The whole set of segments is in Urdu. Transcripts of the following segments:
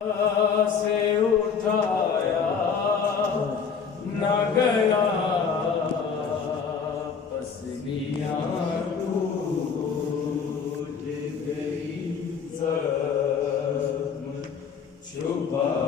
سے اٹھایا نہ گیا پسلیاں ٹوٹ گئی زخم چھپا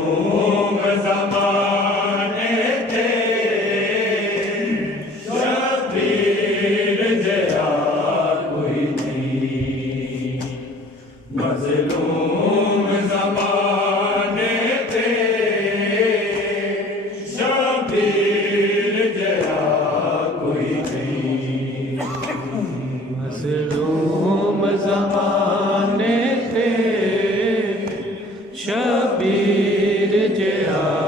Oh, de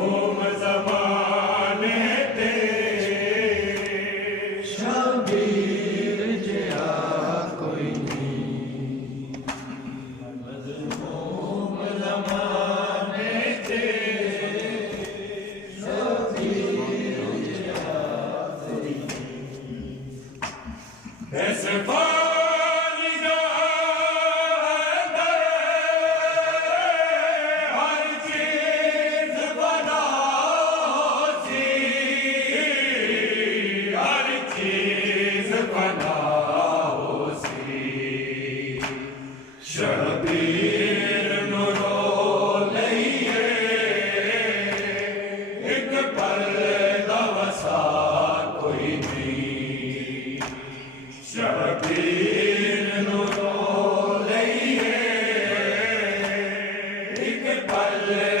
Nepal.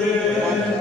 there.